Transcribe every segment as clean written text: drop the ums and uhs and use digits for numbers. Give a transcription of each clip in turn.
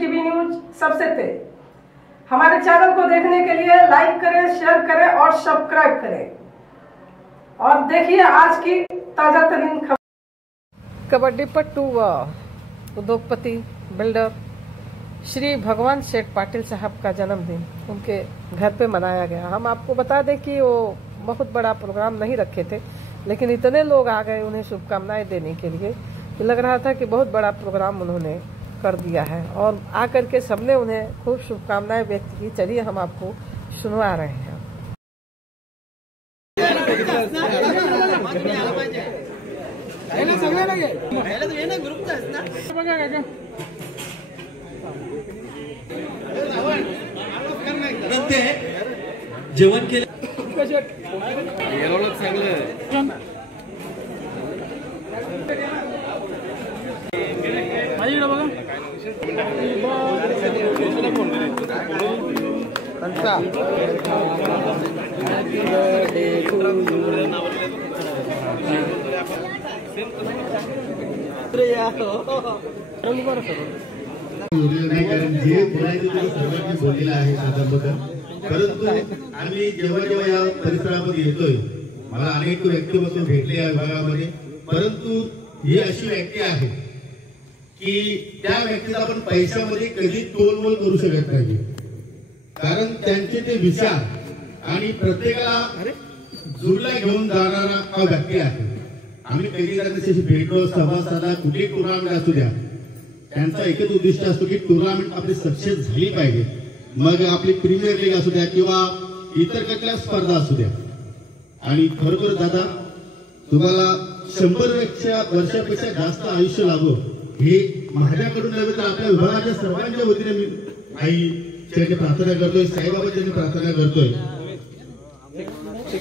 TV news सबसे तेज। हमारे चैनल को देखने के लिए लाइक करें, शेयर करें और सब्सक्राइब करें और देखिए आज की ताजा तरीन खबर। कबड्डीपट्टू व उद्योगपति बिल्डर श्री भगवान सेठ पाटिल साहब का जन्मदिन उनके घर पे मनाया गया। हम आपको बता दें कि वो बहुत बड़ा प्रोग्राम नहीं रखे थे, लेकिन इतने लोग आ गए उन्हें शुभकामनाएं देने के लिए, लग रहा था कि बहुत बड़ा प्रोग्राम उन्होंने कर दिया है और आकर के सबने उन्हें खूब शुभकामनाएं व्यक्त की। चलिए हम आपको सुनवा रहे हैं। जेवण केलं जे बोलायचं सर्वांनी बोललेलं आहे परंतु आम्ही जेव्हा जेव्हा या परिसरामध्ये येतोय, मला अनेक व्यक्तिमत्व भेटले या विभागामध्ये, परंतु ही अशी व्यक्ती आहे की त्या व्यक्तीला आपण पैशामध्ये कधी तोलमोल करू शकत नाही, कारण त्यांचे ते विचार आणि प्रत्येकाला जुळला घेऊन जाणारा हा व्यक्ती आहे। आम्ही कधी त्याच्याशी भेटलो, संवाद साधला, कुठे टुर्नामेंट असू द्या, त्यांचा एकच उद्दिष्ट असतो की टुर्नामेंट आपली सक्सेस झाली पाहिजे, मग आपली प्रीमियर लीग असू द्या किंवा इतर कुठल्या स्पर्धा असू द्या। आणि खरोखर दादा तुम्हाला 100 वर्षापेक्षा जास्त आयुष्य लाभो हे माझ्याकडून नव्हे तर आपल्या विभागाच्या सर्वांच्या वतीने मी आईची प्रार्थना करतोय, साईबाबांची प्रार्थना करतोय।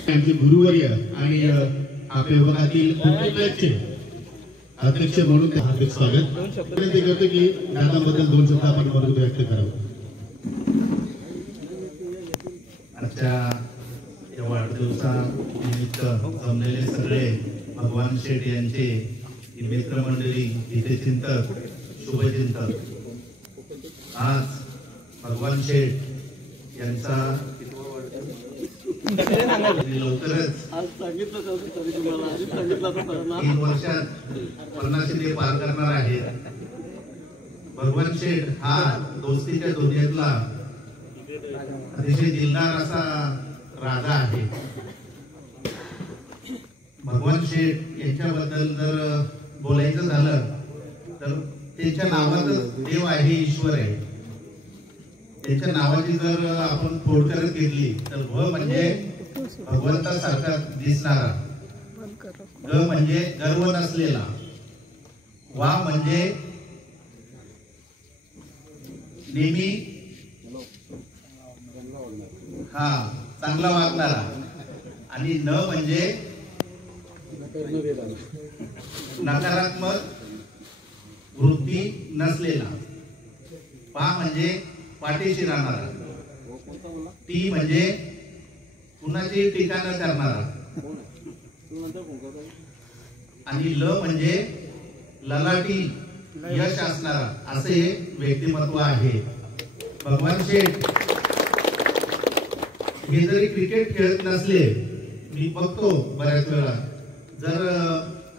त्यांचे गुरुवर्य आणि आपल्या विभागातील कुटुंबाचे अध्यक्ष म्हणून हार्दिक स्वागत विनंती करतो की दादाबद्दल 2 शब्द आपण मनोगत व्यक्त करावं। आजच्या या वाढदिवसानिमित्त जमलेले सगळे भगवान शेठ यांचे मित्रमंडळी, हितचिंतक, शुभचिंतक, आज भगवान शेठ यांचा लवकरच 3 वर्षात 50 पार करणार आहेत। भगवान शेठ हा दोस्तीच्या दुनियेतला अतिशय दिलदार असा राजा आहे। भगवान शेठ यांच्याबद्दल जर बोलायचं झालं तर त्यांच्या नावातच देव आहे, ईश्वर आहे। त्यांच्या नावाची जर आपण फोड करत घेतली तर भ म्हणजे भगवंतासारखा दिसणारा, ग म्हणजे गर्व नसलेला, वा म्हणजे नेहमी चांगला वागणारा, आणि न म्हणजे नकारात्मक वृत्ती नसलेला, पा म्हणजे पाठीशी राहणारा, टी म्हणजे कुणाची टीका न करणारा, आणि ल म्हणजे ललाटी यश असणारा, असे व्यक्तिमत्व आहे। भगवान शेठ हे जरी क्रिकेट खेळत नसले, मी बघतो बऱ्याच वेळा, जर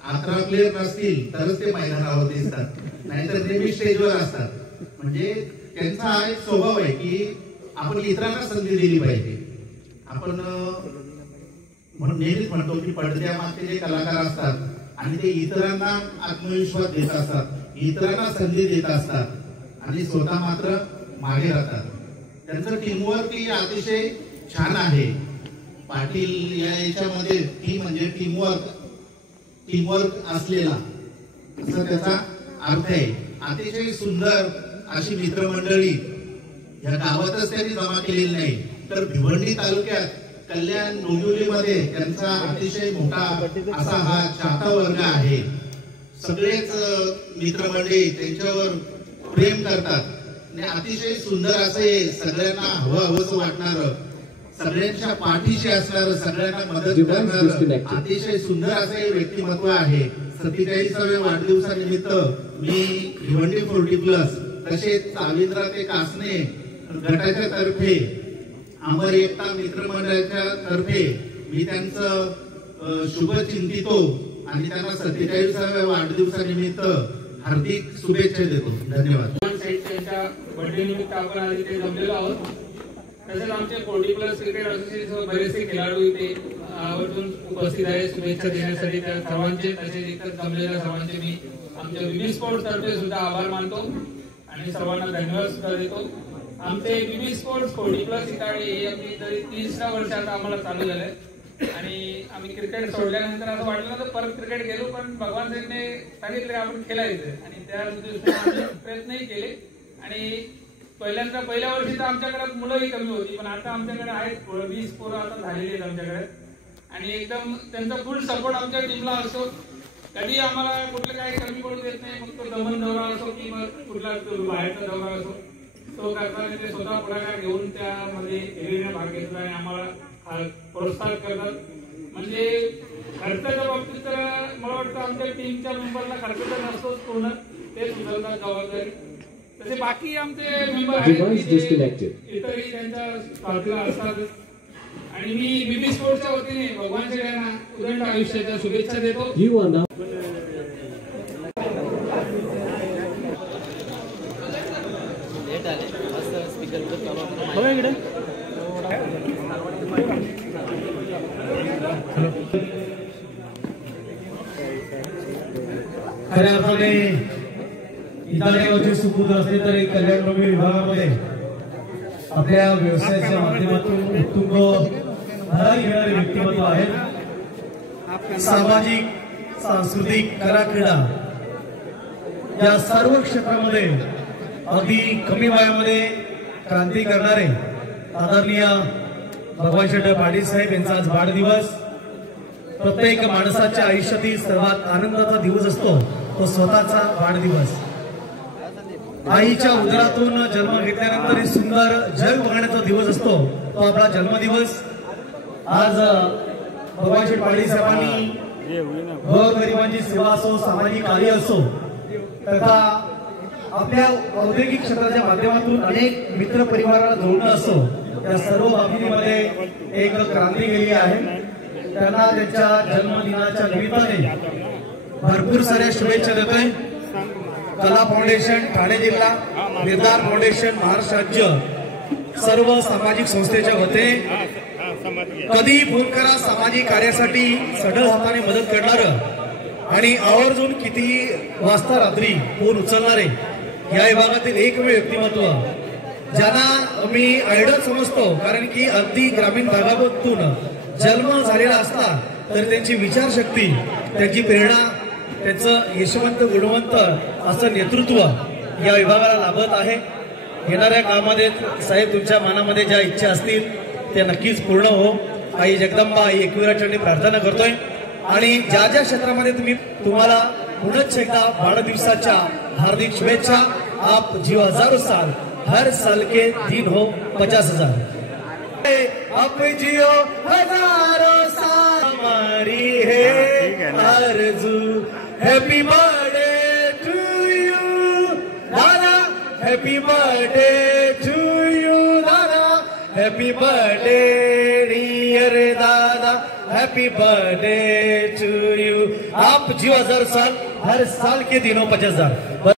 11 प्लेयर नसतील तरच ते मैदानावर दिसतात, नाहीतर नेहमी स्टेजवर असतात। म्हणजे त्यांचा हा एक स्वभाव आहे की आपण इतरांना संधी दिली पाहिजे। आपण म्हणून नेहमीच म्हणतो की पडद्यामागचे जे कलाकार असतात आणि ते इतरांना आत्मविश्वास देत असतात, इतरांना संधी देत असतात आणि स्वतः मात्र मागे राहतात। त्यांचं टीमवर्क ही अतिशय छान आहे। पाटील या याच्यामध्ये टी म्हणजे टीमवर्क असलेला असा त्याचा अर्थ आहे। अतिशय सुंदर अशी मित्रमंडळी या गावातच त्यांनी जमा केलेली नाही, तर भिवंडी तालुक्यात कल्याण डोंबिवलीमध्ये त्यांचा अतिशय मोठा असा हा चाहता वर्ग आहे। सगळेच मित्रमंडळी त्यांच्यावर प्रेम करतात आणि अतिशय सुंदर असे सगळ्यांना हवंसं वाटणार, सगळ्यांच्या पाठीशी असणार, सगळ्यांना मदत करणार अतिशय सुंदर असे व्यक्तिमत्व आहे। 47व्या वाढदिवसानिमित्त मी भिवंडी 40+ तसेच सावित्रा ते कासने गटाच्या तर्फे अमर एकता मित्रमंडळाच्या तर्फे मी त्यांचं शुभ चिंतितो आणि त्यांना 47व्या वाढदिवसानिमित्त हार्दिक शुभेच्छा देतो. धन्यवाद. त्यांच्या बर्थडे निमित्त आपण आज इथे जमलेलो आहोत. तसेच आमचे 40+ क्रिकेट असोसिएशन बरेचसे खेळाडू इथे आवर्जून उपस्थित आहे शुभेच्छा देण्यासाठी. त्या सर्वांचे तसेच इतर जमलेल्या सर्वांचे मी आमच्या विमी स्पोर्ट्स तर्फे सुद्धा आभार मानतो आणि सर्वांना धन्यवाद सुद्धा देतो. आमचे विमी स्पोर्ट्स 40+ इटाळी हे आम्ही तरी 30व्या वर्षात आम्हाला चालू झालंय आणि आम्ही क्रिकेट सोडल्यानंतर असं वाटलं तर परत क्रिकेट गेलो, पण भगवान साहेबने सांगितले आपण खेळायचं आणि त्या दृष्टीने प्रयत्नही केले. आणि पहिल्या वर्षी तर आमच्याकडे मुलंही कमी होती, पण आता आमच्याकडे आहेत 20 पोरं आता झालेली आहेत आमच्याकडे आणि एकदम त्यांचा फुल सपोर्ट आमच्या टीमला असतो. कधी आम्हाला कुठलं काही कमी पडू देत नाही. मग तो दमन दौरा असो की मग कुठला बाहेरचा दौरा असो, तो करताना ते स्वतः पुढाकार घेऊन त्यामध्ये भाग घेतला आणि आम्हाला प्रोत्साहन करतात. म्हणजे खर्चाच्या बाबतीत तर मला वाटतं आमच्या टीमच्या मेंबरला खर्च तर नसतोच पूर्ण, ते सुचवतात जबाबदारी. तसे बाकी आमचे मेंबर आहेत इतरही त्यांच्या पाठीला असतातच. आणि मी बीबी स्पोर्ट्सच्या वतीने भगवान श्रीयांना उदंड आयुष्याच्या शुभेच्छा देतो. खऱ्या अर्थाने इटालियावरचे सुपूर्द असले तरी कल्याणभूमी विभागामध्ये आपल्या व्यवसायाच्या माध्यमातून उत्तुंग भरारी घेणारे व्यक्तिमत्व आहेत. सामाजिक, सांस्कृतिक, कला, क्रीडा या सर्व क्षेत्रामध्ये अगदी कमी वयामध्ये क्रांती करणारे आदरणीय भगवान शेठ पाटील साहेब यांचा आज वाढदिवस. प्रत्येक माणसाच्या आयुष्यातील सर्वात आनंदाचा दिवस असतो तो स्वतःचा वाढदिवस. आईच्या उदरातून जन्म घेतल्यानंतर सुंदर जग बघण्याचा दिवस असतो तो आपला जन्मदिवस. आज भगवान शेठ पाटील साहेबांनी गोरगरिबांची सेवा असो, सामाजिक कार्य असो, तथा आपल्या औद्योगिक क्षेत्राच्या माध्यमातून अनेक मित्र परिवाराला जोडणं असो, या सर्व बाबतीमध्ये एक क्रांती केली आहे. त्यांना त्यांच्या जन्मदिनाच्या निमित्ताने भरपूर साऱ्या शुभेच्छा देतोय. कला फाउंडेशन ठाणे जिल्हा, निर्धार फाउंडेशन महाराष्ट्र राज्य सर्व सामाजिक संस्थेच्या वतीने कधी फोन करा सामाजिक कार्यासाठी सढळ हाताने मदत करणार आणि आवर्जून किती वाजता रात्री फोन उचलणारे या विभागातील एकमेव व्यक्तिमत्व ज्यांना मी आयडल समजतो. कारण की अगदी ग्रामीण भागातून जन्म झालेला असला तर त्यांची विचारशक्ती, त्यांची प्रेरणा, त्यांचं यशवंत गुणवंत असं नेतृत्व या विभागाला लाभत आहे. येणाऱ्या काळामध्ये साहेब तुमच्या मनामध्ये ज्या इच्छा असतील त्या नक्कीच पूर्ण हो. आई जगदंबा, आई एकविराचरणी प्रार्थना करतोय आणि ज्या ज्या क्षेत्रामध्ये तुम्हाला पुनश्च एकदा वाढदिवसाच्या हार्दिक शुभेच्छा. आप जीव हजारों साल, हर साल के दिन हो 50,000. आप जियो हजारों साल, हमारी है आरज़ू. हैप्पी बर्थडे टू यू दादा, हैप्पी बर्थडे टू यू दादा, हैप्पी बर्थडे डियर दादा, हैप्पी बर्थडे टू यू. आप जीव 1000 साल, हर साल के दिनों 50,000.